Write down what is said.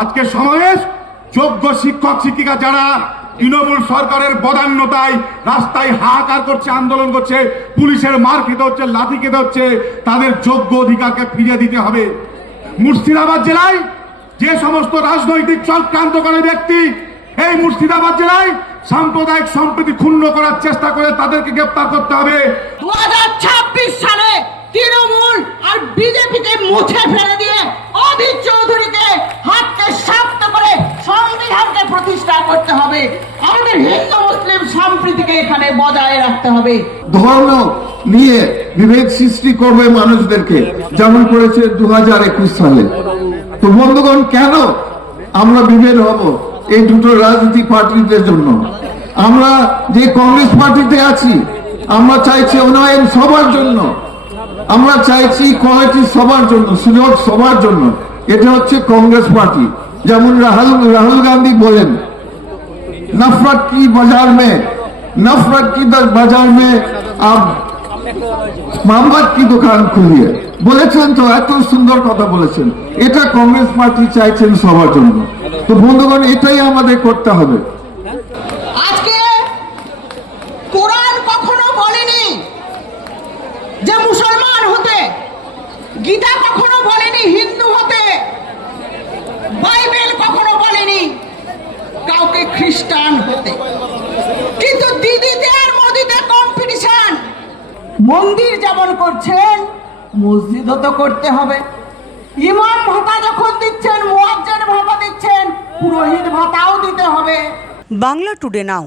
আজকে সমাবেশ যোগ্য শিক্ষক, শিক্ষিকা যারা তৃণমূল সরকারের বদান্যতায় রাস্তায় হাহাকার করছে, আন্দোলন করছে, পুলিশের মার খেতে হচ্ছে, লাঠি খেতে হচ্ছে, তাদের যোগ্য অধিকারকে ফিরিয়ে দিতে হবে। মুর্শিদাবাদ জেলায় যে সমস্ত রাজনৈতিক চক্রান্তকারী ব্যক্তি এই মুর্শিদাবাদ জেলায় সাম্প্রদায়িক সম্প্রীতি ক্ষুণ্ণ করার চেষ্টা করে তাদেরকে গ্রেপ্তার করতে হবে। দু হাজার ছাব্বিশ সালে তৃণমূল আর বিজেপিকে মুছে ফেলে দিয়ে হবে। আমাদের হিন্দু মুসলিম সম্প্রীতিকে এখানে বজায় রাখতে হবে। ধর্ম নিয়ে বিভেদ সৃষ্টি করবে মানুষদেরকে, যেমন করেছে দু হাজার একুশ সালে। তো বন্ধুগণ, কেন আমরা বিভেদ হব এই দুটো রাজনীতি পার্টিদের জন্য? আমরা যে কংগ্রেস পার্টিতে আছি, আমরা চাইছি উন্নয়ন সবার জন্য। আমরা চাইছি কোয়ালিটি সবার জন্য, সুযোগ সবার জন্য। এটা হচ্ছে কংগ্রেস পার্টি। যেমন রাহুল রাহুল গান্ধী বলেন नफरत की बाजार में नफरत की दर बाजार में आप মোহাম্মদ কি দোকান খুলিয়ে বলেছেন তো এত সুন্দর কথা বলেছেন এটা কংগ্রেস পার্টি চাইছেন সবার জন্য তো বন্ধুগণ এটাই আমাদের করতে হবে খ্রিস্টান হতে। কিন্তু দিদিতে আর মোদিতে কম্পিটিশন মন্দির যেমন করছেন, মসজিদও তো করতে হবে। ইমাম ভাতা যখন দিচ্ছেন মুয়াজ্জের ভাতা দিচ্ছেন, পুরোহিত ভাতাও দিতে হবে। Bangla today now.